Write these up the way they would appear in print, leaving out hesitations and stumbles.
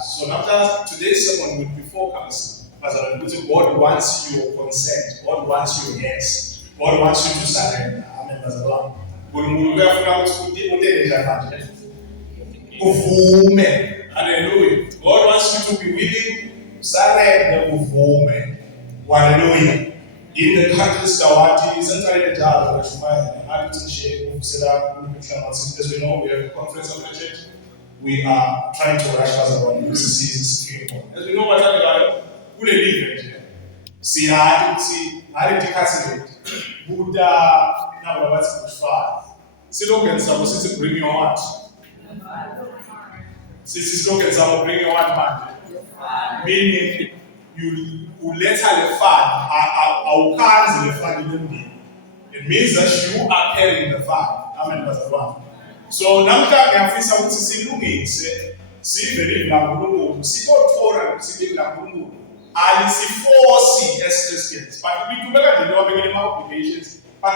So after today's sermon will be focused as God wants your consent, God wants your yes, God wants you to surrender. Amen. Hallelujah. God wants you to be willing, surrender uvume. Hallelujah. In the countries Kawati, Central Italy, as we know, we have a conference of the church. We are trying to rush us around because this is extremely important. As we know what happened about who they live in. See, I didn't take Buddha, now what's good for? See, look at some, since bring your heart. Since look at some, bring your heart, man. Meaning, you let her the fun, our cars in the fun in the day. It means that you are carrying the fun. Amen, Pastor One. So namka ngafisa ukuthi silungise sivele la kuNkulunkulu sitothola sivele la kuNkulunkulu alisiforce as Christians but we do better than our obligations but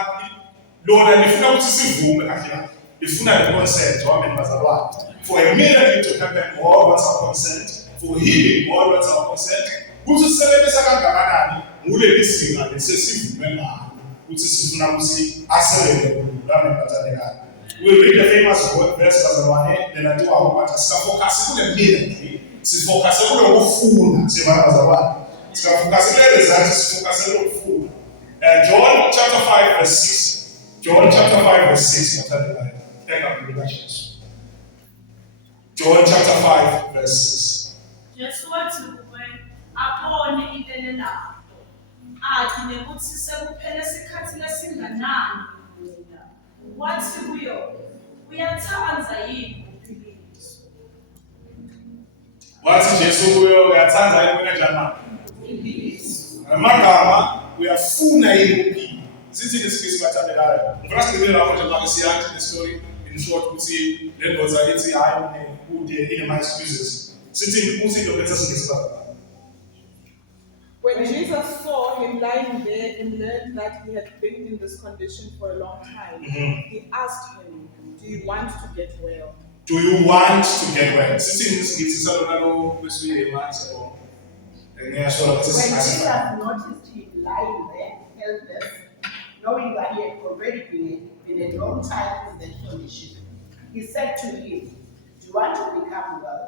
Lord ndifuna ukuthi sivume kahle ndifuna the consent wami bazalwane for a miracle to happen God wants our consent for healing God wants our consent ukuthi sisebenzisa kangakanani ngule lisinga lesesivume ngalo ukuthi sifuna ukuthi asebenze kuNkulunkulu bazalwane. We read the famous verse Bazalwane, then I do our part. Focus on the miracle. Focus on the food. Focus on the results. Focus on the food. John chapter 5 verse 6. John chapter 5 verse 6. Take up the verses. John chapter 5 verse 6. Just what to upon even enough. Athi nekuthi sekuphele isikhathi lesinganani. Wathi kuyo uyathanza yini uphiliso. Wathi Jesu kuyo uyathanza yini wena njani? Uphiliso. Amagama uyafuna yini ukuphila. Sithi lesikisi bathandekayo. Ngifuna sibele lapho nje manje siyathi the story in short ukuthi le ndoza ithi hayi ude in my excuses. Sithi uthi into bese singesibaba. When Jesus saw him lying there and learned that he had been in this condition for a long time, he asked him, "Do you want to get well?" Do you want to get well? Sitting in this meeting, when Jesus noticed him lying there, helpless, knowing that he had already been a long time in that condition, he said to him, "Do you want to become well?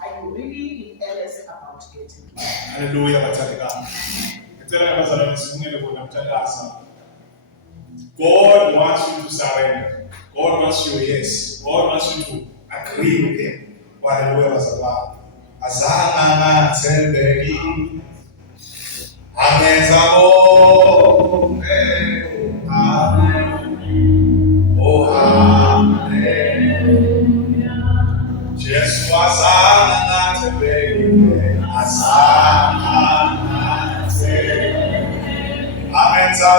Are you really in earnest about getting well?" Hallelujah. God wants you to surrender. God wants your yes. God wants you to agree with Him. Hallelujah. Azana tembeki. Amenzabo. Amen. Oh, amen. Jesus azana tembeki. Azana tembeki. Amenzabo.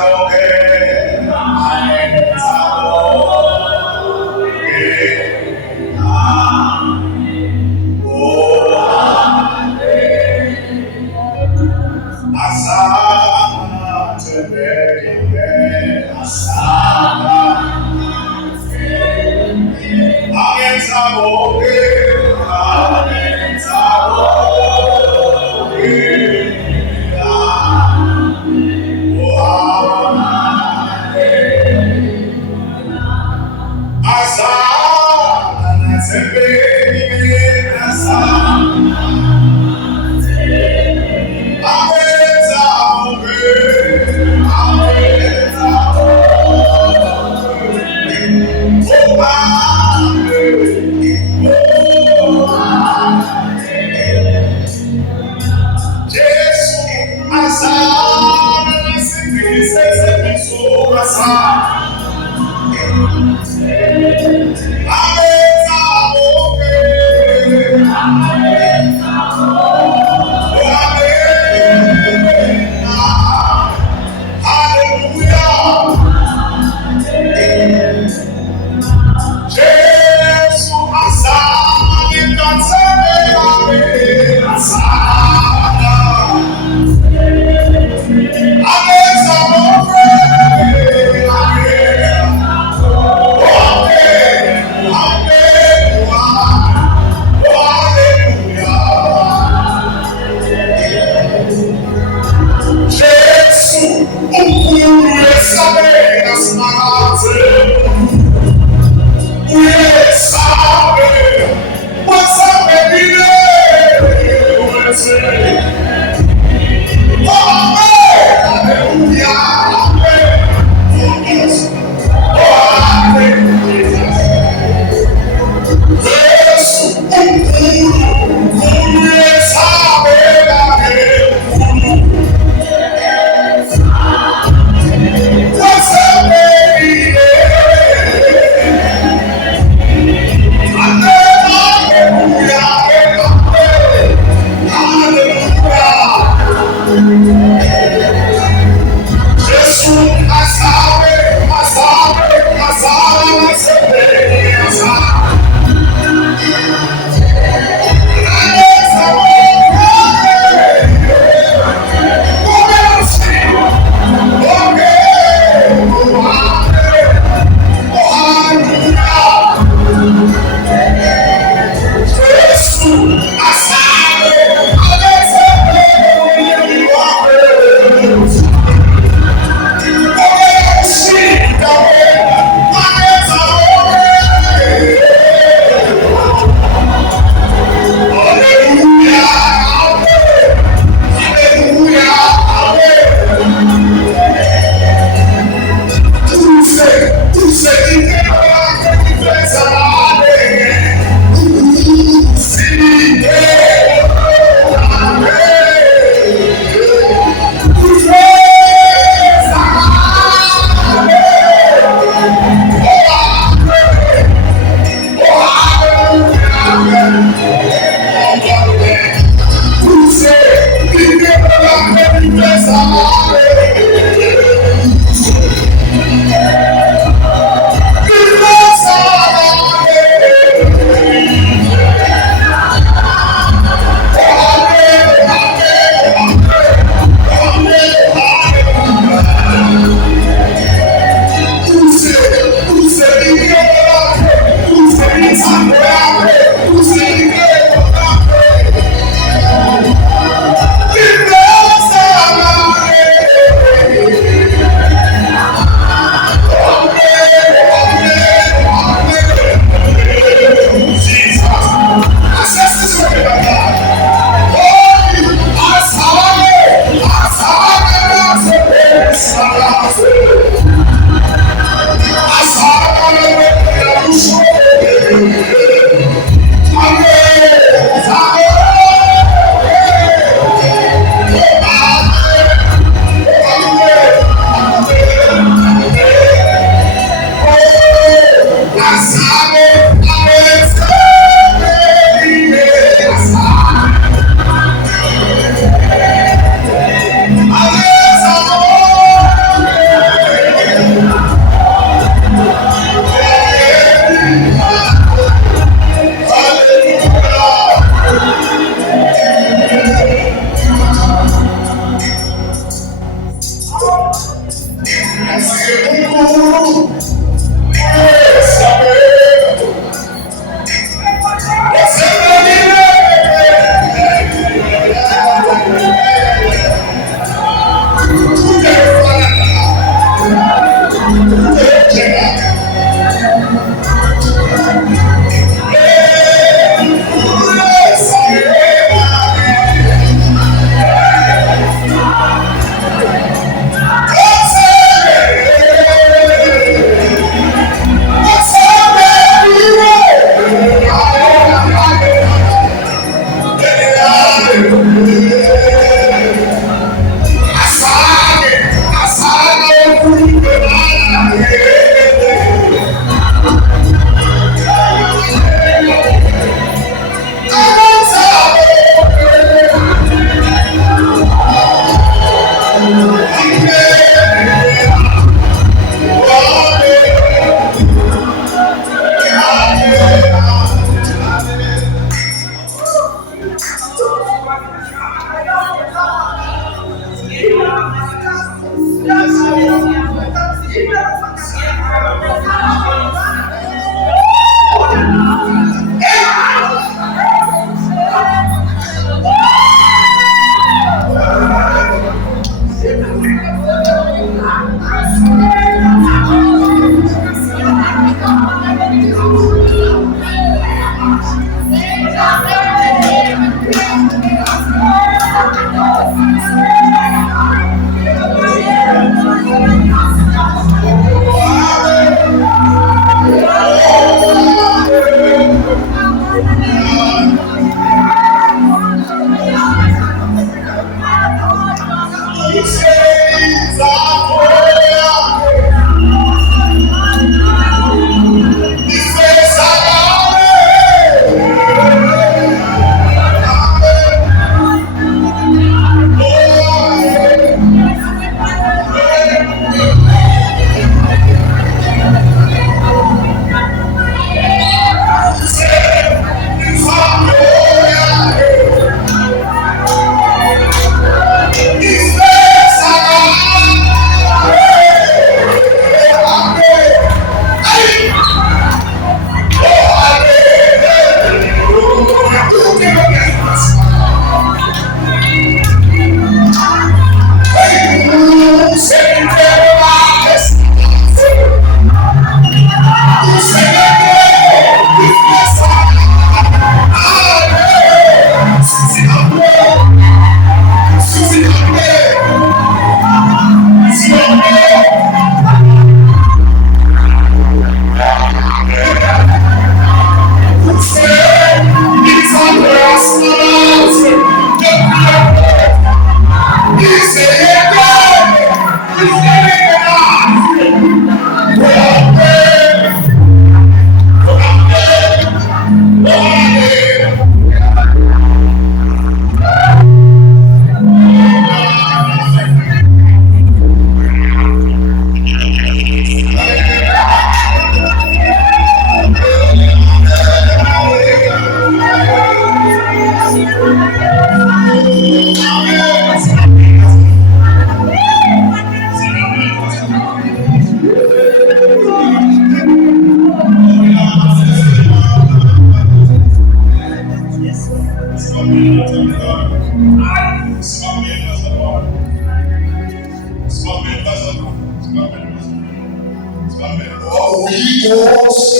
Holy Ghost,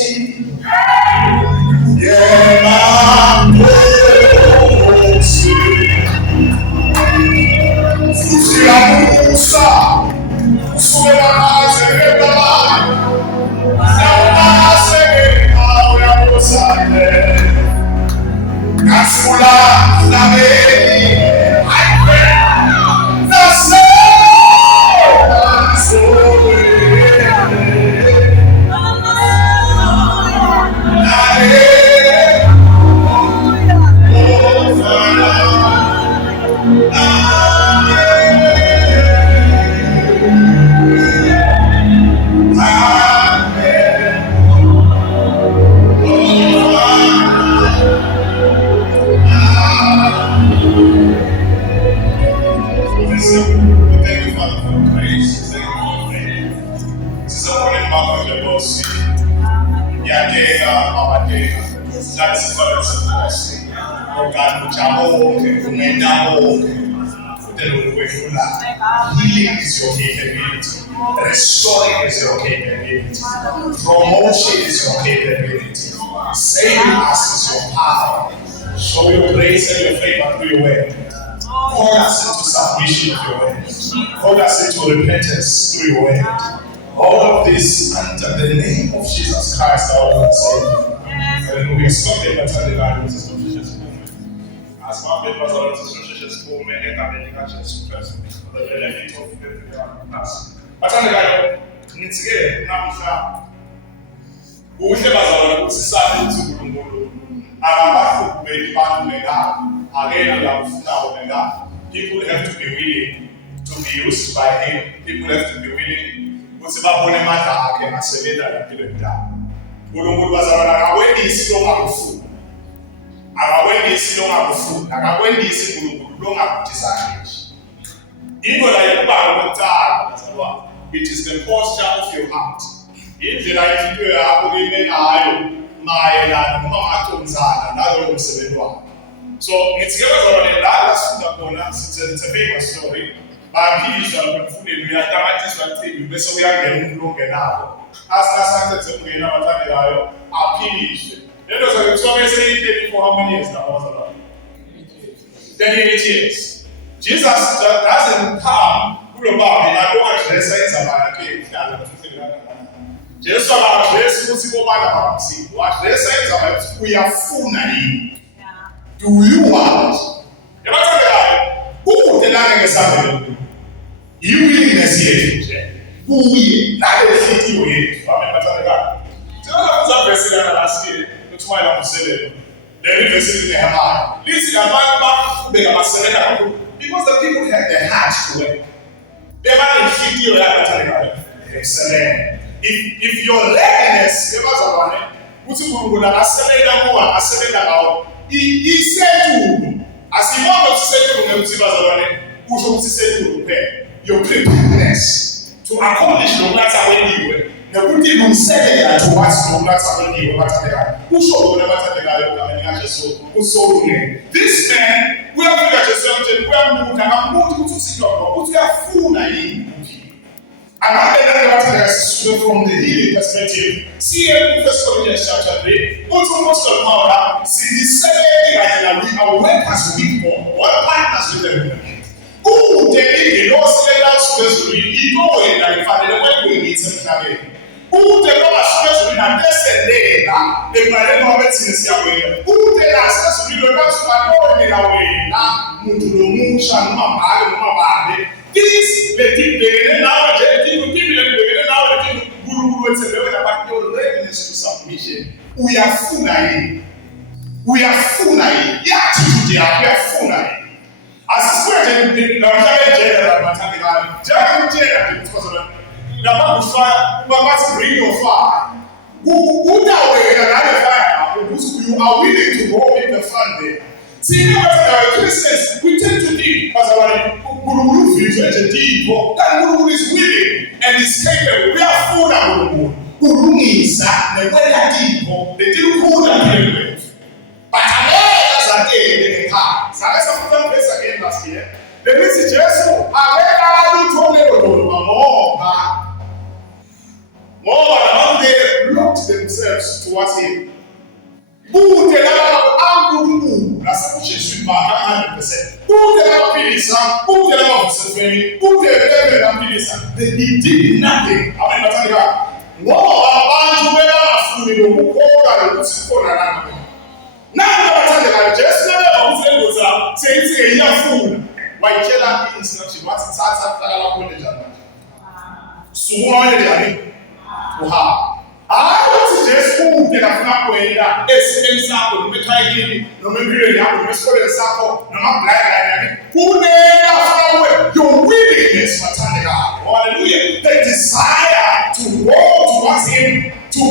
yeah, my Ghost, Fusiamusa, Suemaze, Namasege, Auyamosane, Kasula, Name, I pray, the Thank you, Father, for the grace. Thank you for the faith. This is a morning mark of your boss. Yadega, Abadega. That's what it's supposed to be. Oh God, which are okay, who made that okay. Healing is your capability. Restoring is your capability. Promotion is your capability. Saving us is your power. Show your grace and your favor through your way. Call us into submission of your way. Call us into repentance through your way. All of this under the name of Jesus Christ, our Lord and Savior. Hallelujah. Something that's under the line with this as my papers are to social school, many American suppress for the benefit of us. But I'm going to need to get now. Who is the Bazar of society to Guru? I'm about to make again, people have to be willing to be used by him. People have to be willing. What's about one matter? I can say that I didn't die. Guru Bazar, when is no one food? When is no one food? And when is Guru don't have desires. Even like a it is the posture of your heart. If the right to have so it's a famous story. But he is we are getting now. As let us say for how many years now? 38 years. Jesus doesn't come I don't address Jesus address we are full now. Do you want? Who would tell something? You willingness here. Who will? Not the city way. President last year, that's why I'm saying the university they have. Listen, I'm because the people have their hearts to work. They might feed you excellent. If your readiness, he said to as he wanted to say to them, your preparedness to accomplish no matter when you were. The good thing we said that to us no matter when you were. Who showed no matter this man, we have got something, we have moved to see your but we are full naive. And I from the healing perspective, see First Corinthians chapter 3, most of power, see the second thing that our work has been for, what partners with them. Who they don't say that space we go in and the way we meet them. Who they don't access we have blessed day, they might not let in the way. Who they access we don't have to go in our way. Now, Mutu, Shanma, this they think now, they give them now, Guru is about your readiness to submission. We are full naive. We are full naive. The attitude we are full naive. As a sweat in the bring your fire. Who that way another fire? You are willing to go in the front there. See, Christians, we tend to think as our Guru is willing and is capable. We are full of Guru. Guru means that the way that people, they didn't hold that with. But again in heart. So I saw some place again last year. The message Jesus, I read told them more than they looked themselves towards him. Who they are good, that's what Jesus back 100%. Who they are Philisa, who they are Safari, who they are Philisa. He did nothing. I mean, that's what more about food in the cold and the corner. Now, just never say, food. Why tell that instruction? What's it? So what are you? Wow. I just food that I've not going that SM sample, the Kaigi, no member, no Mesco sample, no black. Who never your willingness, hallelujah, the desire to walk towards him, to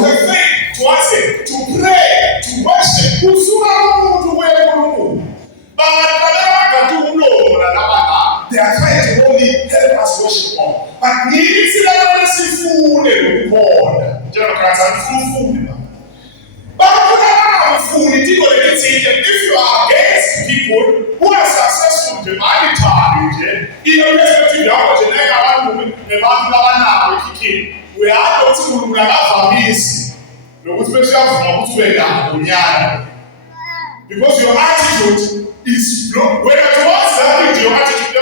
have faith towards him, to pray, to worship, to wear. But they are trying to only help us worship God. But needs to see food and God. Democrats are food. But food, if you are against people who are successful in the even respecting the opportunity, we are not to have families. Because your attitude is wrong. When I was having your attitude,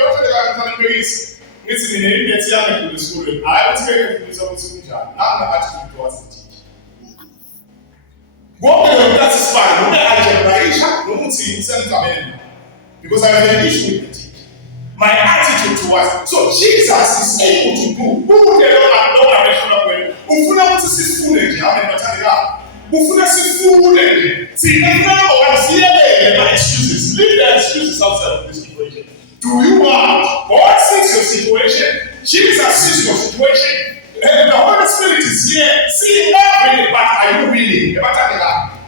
listen, in the young to the school, I was taken to this opportunity. Now the attitude towards the teacher. What will that is fine? No, I don't see in because I have an issue with the teacher. My attitude towards so Jesus is able to do who they don't have who not to see food and who see food see no excuses. Leave the excuses outside of this situation. Do you want God sees your situation? Jesus sees your situation. And the Holy Spirit is here. See everything, but are you willing?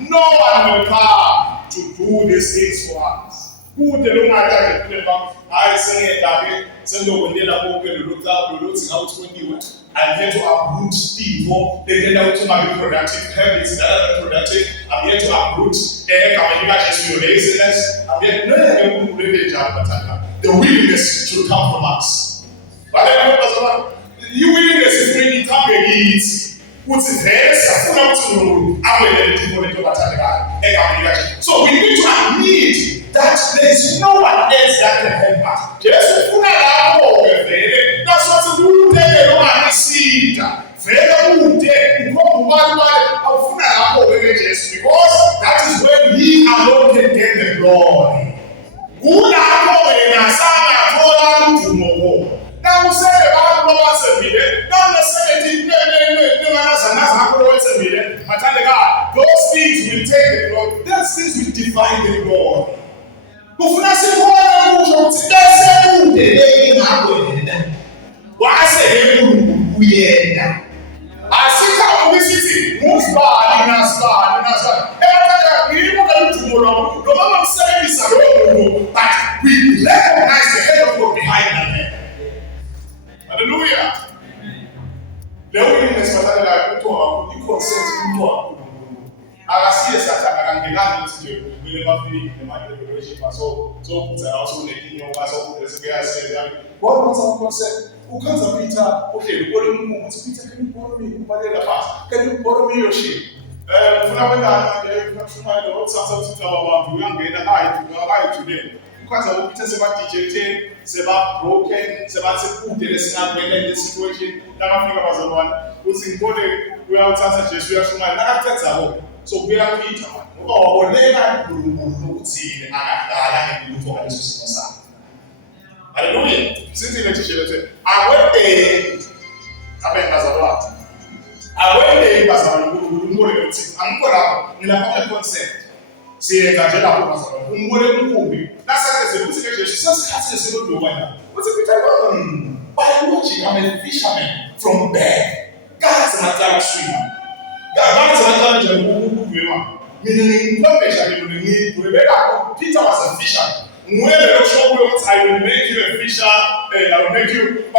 No one will come to do these things for us. Who the long I say that send over the book and look out when you I'm here to uproot people. They tend out to my productive habits that are productive. I'm here to uproot any laziness. I'm here the willingness should come from us. But the willingness is when you come and eat. What's it there? So we need to admit that there is no one else that can help us. That's what we do. Because that is when he alone can get the glory. Now we say about Roberts and Miller, now the 17 those things will take the glory, those things will divide the glory. But when I say, why say we I see how publicity moves bad in us, but we recognize the head of God behind them. Hallelujah. The willingness for that you consent to I see a Satan and the we never feel the mind of the relationship. So also making your was of the square said, what was our consent? Who comes up Peter? Okay, Peter, can you borrow me? Can you borrow me your sheep? Today. Because of Peter about teaching, about broken, about the not in this situation, never think about the one who's in body, we are outside Jesus, we are not so we are Peter. Oh, never do see the hallelujah. Since the teacher, I went there, I mean, as a lot. I went there as a I'm going to consent. See, that's what's by watching, I'm a fisherman from bed. God's an Atlantic swimmer. God's an Atlantic swimmer. Meaning, Peter was a fisherman. When the show works, I will make you a fisher, I will make you I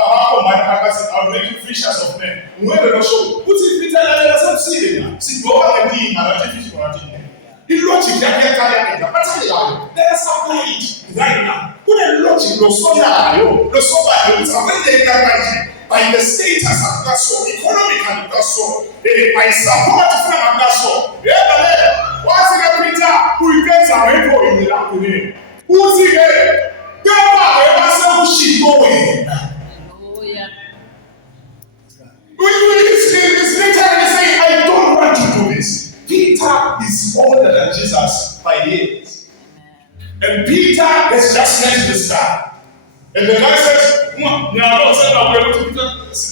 will make you fishers of men. When the show, what's it Peter doesn't see it? See, go and team and fish for a team. Ilogic yakhe bathandekayo. Let us apply it right now. Kune-logic losonayo losobayo ukuthi akwenzeka kanje by the status akukaso, economically kukaso, by support from akukaso. Yebo le, wathi-ke Peter uyikenza ngekhoyini lakho le. Uthi-ke kepha-ke basekushilo wena. It's literally saying, I don't want to do this. Peter is older than Jesus by years. And Peter has just met this guy. And the guy says,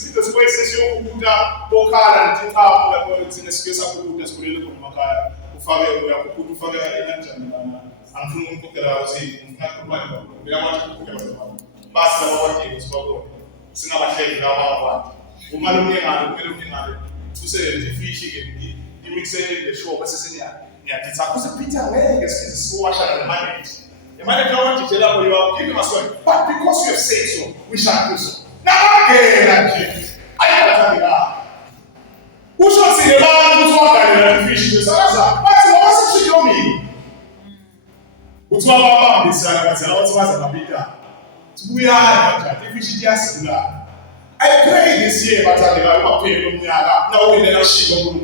Peter's way says, you put up Bokar and Tita, in the space of the school, Makaya, who father and Fun Pukerasi, and Kakumako. We are watching Pukerasi. Master of what he was for. Sinaba Shady, now, Woman looking at it, to say the fish again, you will say the show, but it's Peter, where is so much at the market. The manager wants to tell you are giving us one, but because you have said so, we shall do so. Now, again, I have a who shall see the man who's walking and fish? What's she doing me? What's my mom? This was a Peter. We are if we should just I pray this year, but I will pay them now. We never ship them.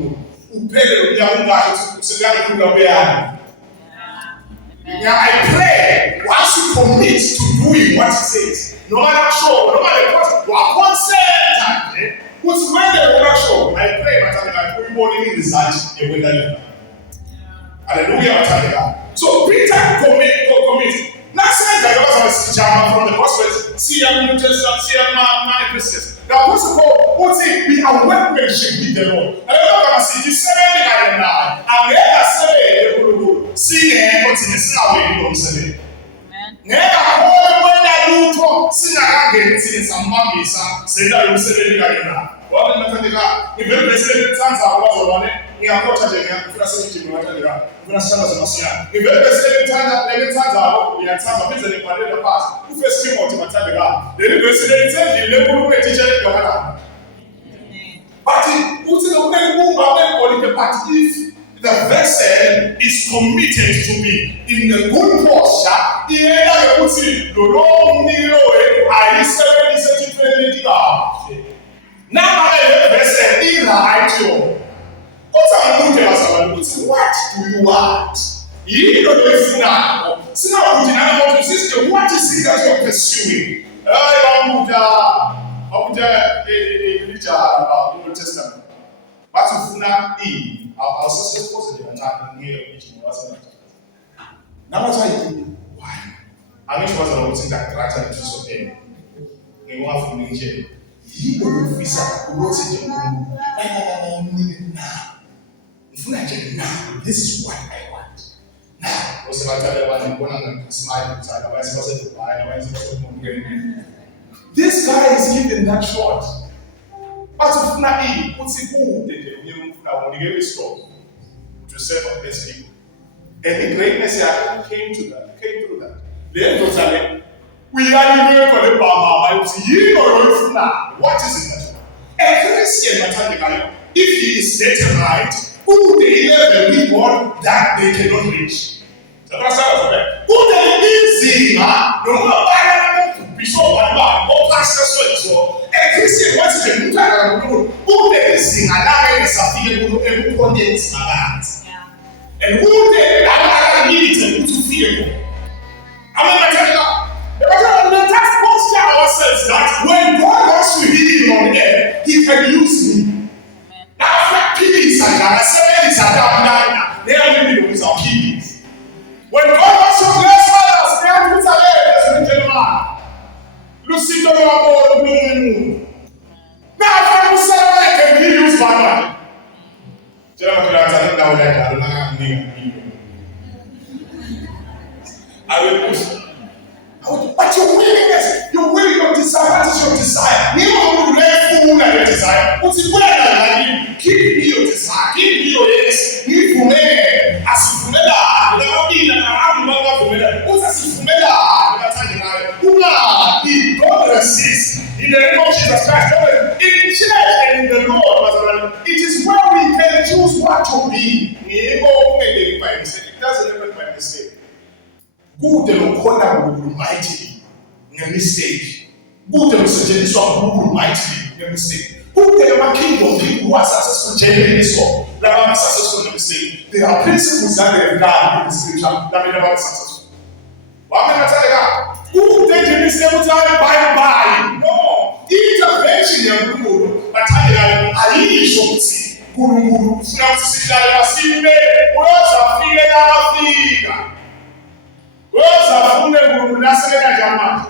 Who pay them young guys to get through the way. I pray once you commit to doing what he says, no matter show, no matter what concern, what's when they will show. I pray, but I put you in the side, you will never. Hallelujah. So Peter commit. Not saying that God was German from the gospel, see a New Testament, see a manifestation. The apostle Paul would say, be a workmanship with the Lord. And I'm not going to see this 7 now. And never say, see the what's in the snow, you don't say. Never hold when that you talk, see that again, see some mommy, say that you say it. What in the if you listen to times I was on it, you are not touching it, you are saying to me, if you are listening to times I have times of visiting the past, who first came out to my time, the university tell you, never teacher in your hand. But put in the way move the party if the vessel is committed to be in the good posture, in the put in the long way, I listen to now I have vessel in the idea. What do you want? You don't listen now. So now put in another system. What is it that you're pursuing? I want to about the Old Testament. But if not Eve, our sister's positive attack here which was not. Now what's I do? Why? I wish was a thing that granted to so pain. They want from Nigeria. He will visa who it now. If I get now, this is what I want. Now, what's about the one smile inside? Otherwise, was it to this guy is giving that short. But if not, what's it who did when he gave his stop to serve of these people? And the greatness came through that. Then totally, we are going for the Bama. What is it? A Christian, if he is determined, who they believe God that they cannot reach. Who they easy, no matter be so one or pastor so. A Christian, what is the new who they sing and I is a fear and who contains that. And who they are needed to fear. I'm telling you, let us posture ourselves that when God wants to heal on earth, He can use me. Now, peace and I say it's a down they are living with our peace. When God wants to bless others, they are with a gentleman. Lucy, don't know about now, if I can be used by money. I will push. But your willingness, your desire, what is your desire? You don't let food and your desire. What's it when give me your desire, give me your yes, give for me. As you never be in a hammer for me. What's as you don't resist. In the name of Jesus Christ, in church and in the Lord, it is where we can choose want to be, by mistake. It doesn't happen by mistake. Good and corner mightily, mistake. Good and suggestion mightily, mistake. Who they are king of people who are successful generally so, like I'm successful mistake. There are principles that they have done in the scripture that may never be successful. What am I telling you? Who they can be stable time by? No. Intervention ya Mungu batali aliishoti Mungu tunamsisitiza simbe uweza file na Afrika uweza funde Mungu nasema jamaa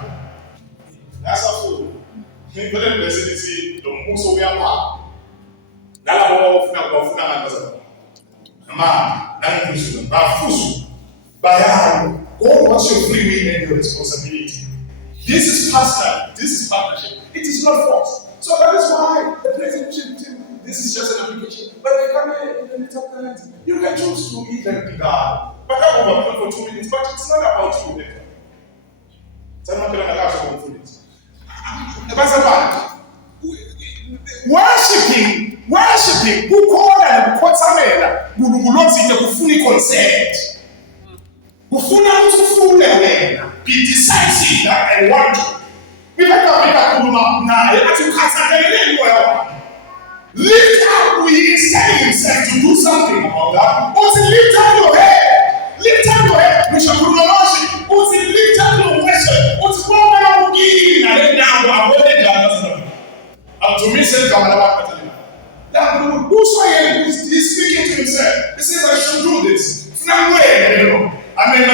that's a fool ngibele besithi lo mbuso uyapha nalabo ofuna ngaza mama nangikusuka bafusu bayani God wants your free will and your responsibility. This is personal. This is partnership. It is not force. So that is why the relationship team, this is just an application. But they come here in the little plans. You can choose to eat and be God. But I will work for 2 minutes. But it's not about you later. So I'm not going to allow you to worshiping, who call and what's a man, consent. Ufuna mtufunde wena, be decisive and want to. Without kuluma naye atukhathakele moyo. Lift up with his telling himself to do something about that. Or lift up your head. Lift up your head. We shall promotion. Or lift up your worship. Or to give and then now I'm to me say whosoever is speaking to himself, he says I should do this. Now where Amen.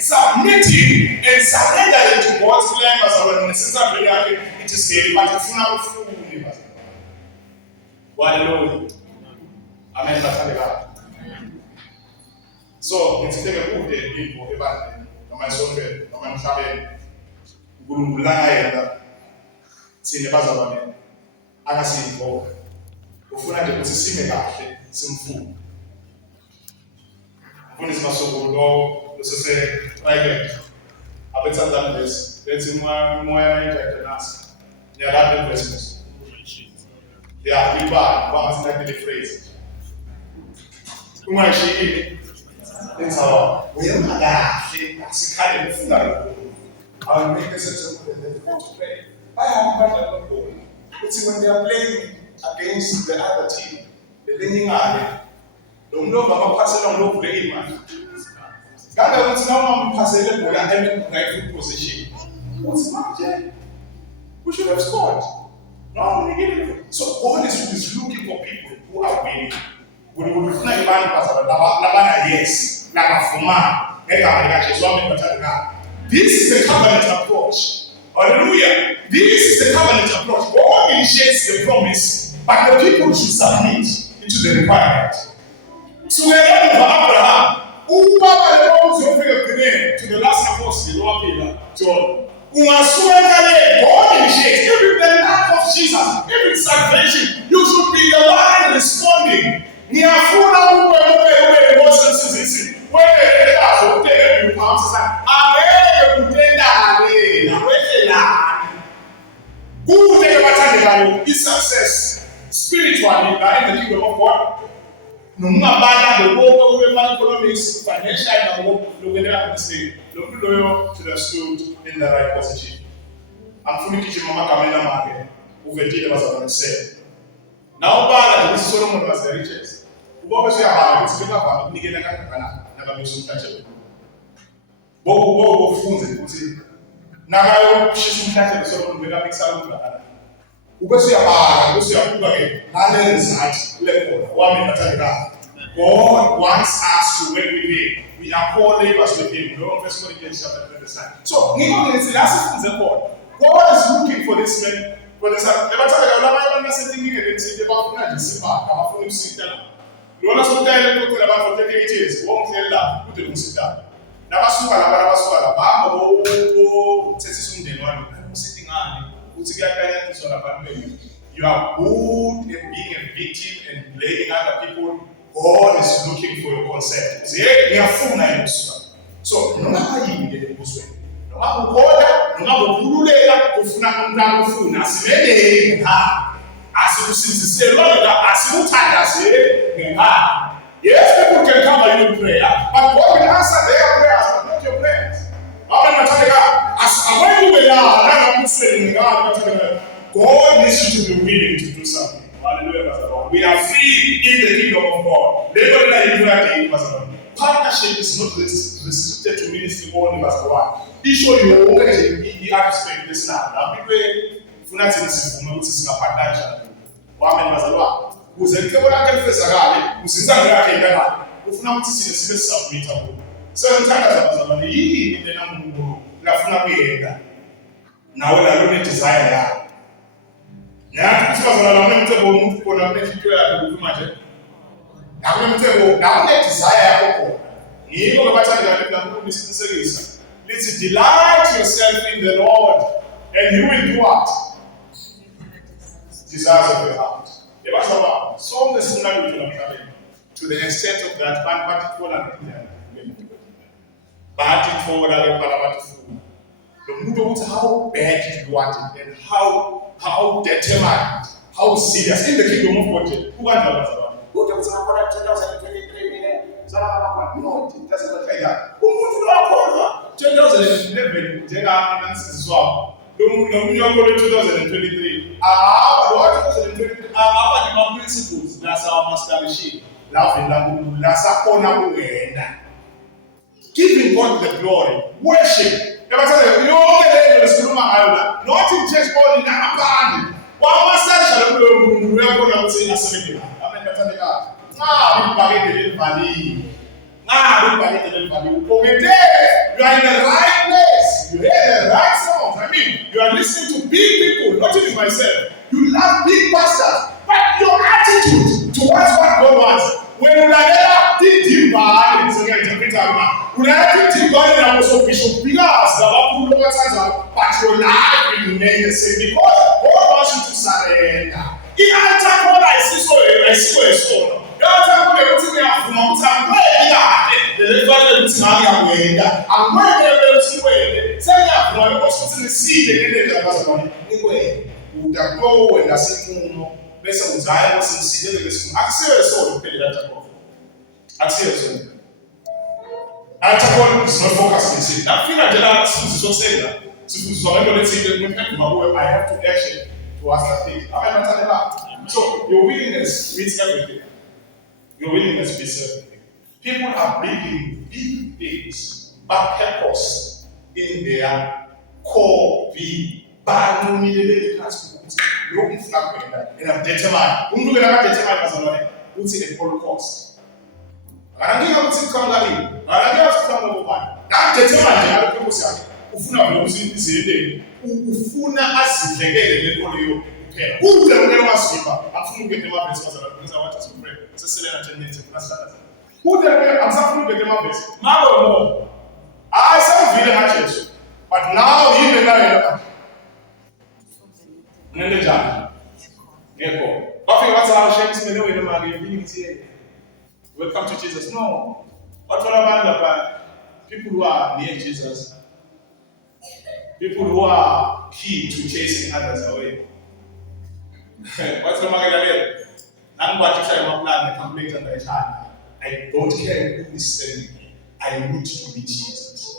Submitting and surrendering to God's plan as our necessary it is scary, but it's not full. Hallelujah. Amen. So, it's a good day, people, everybody. No man so good, no man traveling. Gurumulaya, see the Bazaman. I see for Ufuna de Similar, some food. When is Maso Go, the say, private. I better than this. Let's more us. They are that investments. They are people, one like the phrase. Who are she? It's our way of she has kind of funeral. I'll make a sense of the play. I have better than goal. It's when they are playing against the other team, the leaning army. Don't know about passing on play man. God wants now passing for the rightful position. What's not yet? We should have scored. No, so God is looking for people who are winning. When we look like yes, this is the covenant approach. Hallelujah. This is the covenant approach. God initiates the promise, but the people should submit into the requirement. So we are looking for Abraham. To the last apostle, John. God initiates. If you the life of Jesus, if it's salvation, you should be the one responding. Is success spiritually in the kingdom of God. No matter the world of economics, financial, should have stood in the right position. I'm fully teaching Mama Kamena Market, who was said. Now, this is Solomon was the richest. Who always say about it's been about never be so touchable. Bobo Funzi, now she's touching Solomon with a big sound. Ugosi again. God wants us to work with Him. We are co-laborers with Him. No, 1 Corinthians chapter 29. So, God is looking for this man. For this, you are good at being a victim and blaming other people. God is looking for your consent. So, no matter you get it this way. No matter what, no matter who they are, asikusindisele lonke asikuthandazeli ngekhaya. Yes, people can cover you in prayer, but God will answer their prayers, but not your prayers. When you were God needs you to be willing to do something. Hallelujah. We are free in the kingdom of God. Partnership is not restricted to ministry only, Pastor One. Issue you already aspect this now. Now, people, funati nisifume ukuthi singapartner njani. Wame bazalwa. Kuze nkebona kelfesa ngale, usiza ngakhe ngakhe. Ufuna ukuthi sibe submit abo. So ngithanda bazalwa yini lena Mungu ngafuna kuyenza. Nawe la lone desire yakho. Nyathi ukuthi bazalwa la mtebo umuntu khona kunenhliziyo yakhe ukuma nje. Now desire yakho. Yiko ngabathanda kakhulu kakhulu isiqinisekisa. Let's delight yourself in the Lord, and you will do what? Desires of your heart. So the scenario to the extent of that, how bad you want it and how determined, how serious in the kingdom of God. Who no, it doesn't look like that. Who moved to 2011, no 2023. What 2023? Our principles, that's our master machine. Giving God the glory, worship. Not in church, but in our band. One master shall we are going to say a seminar. You are in the right place. You hear the right songs. I mean, you are listening to big people, not even myself. You love big pastors, but your attitude towards what God wants. When you are there, deep down, it's okay. When I also Bishop Pilas, but your life will remain the same because God wants you to surrender. In answer what I see so. I'm going to I have to action to ask that. So your willingness means everything. Your willingness means everything. People are bringing big things, but purpose in their core being. And I'm determined. What's it at all costs? I'm determined. But now he may not. Welcome to Jesus. No. What about people who are near Jesus? People who are key to chasing others away. What's the matter? I'm going to try my plan and complete on my child. I don't care who is sending me. I need to meet Jesus.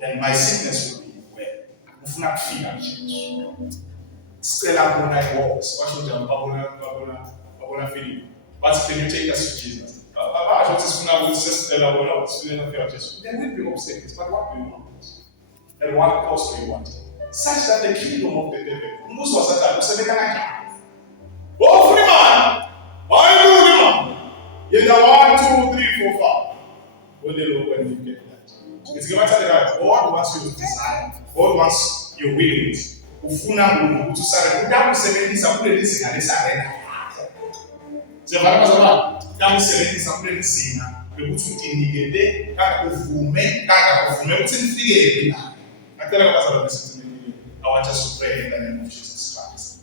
Then my sickness will be well. If not fear change. Still up when I walks. What should I feel? But can you take us to Jesus? There will be obstacles, but what do you want? And what cost do you want? Such that the kingdom of the devil, most of the time, oh, free man! I'm in the 1, 2, 3, 4, 5. When you get that. It's given to that God wants you to desire. God wants your willingness. Ufuna Mungu tusare kudamusebenza kule lizinga lesarena. Sebala damusebenza kule lizinga lokuthi udinikele kaka uvume ukuthi nifike la. Ngicela bazalwane besithini. I want us to pray in the name of Jesus Christ.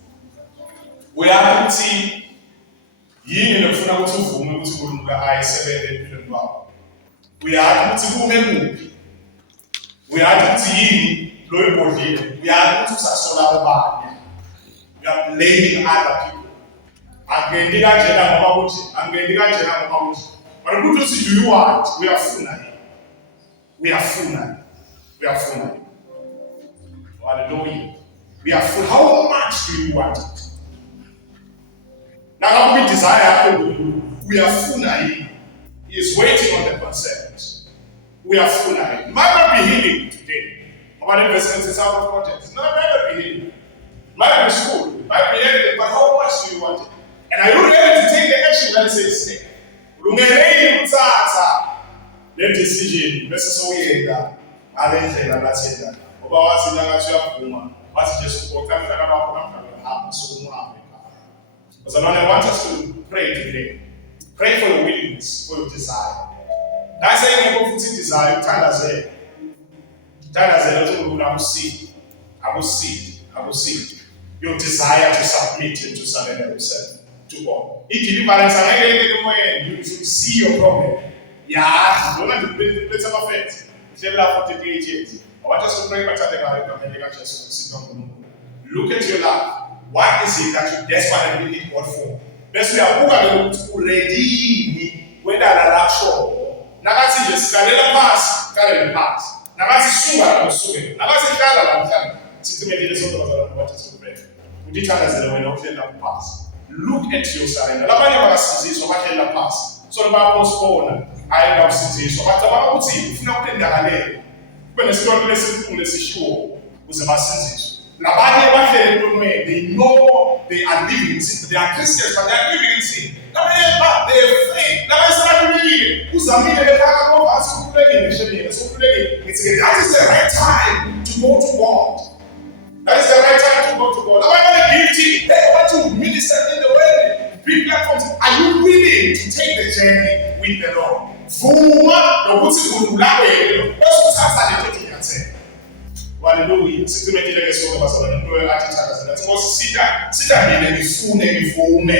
We are ukuthi yini lokufuna ukuthi uvume ukuthi uNkulunkulu ayisebenze empilweni wakho. We are ukuthi kume kuphi. We are ukuthi yini we are going to We are blaming other people. Angendi kanjena ngoba kuthi, angendi kanjena ngoba kuthi. But ukuthi uthi do you want? Uyafuna yini? Uyafuna yini? Uyafuna yini? Hallelujah. Uyafuna. How much do you want it? Now we desire uyafuna yini? He is waiting on the consent. Uyafuna yini? It might not be healing today. About investments is out of context. No, it might not be healing. It might be school. It might be anything. But how much do you want it? And are you ready to take the action that says stay? Lungeleni kuthatha le decision bese soyenza alendlela lathenda. Ngoba wathi langathi uyavuma, wathi Jesu ukhoka mhlaka bakho namhlanje hamba sokunqabe. Because I want us to pray today. Pray for your willingness, for your desire. That's why you go futhi desire uthandazele. Uthandazele ukuthi I will see. Your desire to submit and to surrender yourself to God. If you balance you should see your problem. Yeah, don't have to play some offense. Tell her 48 years. I want us to pray look at your life. What is it that you desperately need God for? Best we are ready when I am sure. Nagasi just carry pass. Nagasi sugar or sugar. Nagasi kala. What is to pray? We did pass. Look at your surrender. So much in the past. So the Bible postpone. I love city. So what about if you not in the when it's not less sure was about cities. They know they are living in sin. They are Christians, but they are living in sin. They are faith. That is the right time to go to God. That is the right time to go to God. I'm guilty. They want to minister in the way. Big platforms. Are you willing to take the journey with the Lord? Hallelujah. Sikimekile ngesoka basala into atithaza nathi sita ngivume.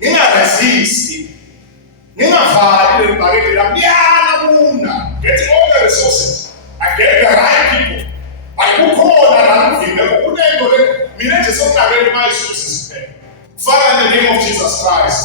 Ngingaresist. Ngingavali lebhakede la getting all the resources. I get the right people. Kukhona la mvimbe kunento le mina nje sokuqabela my resources. Father, in the name of Jesus Christ,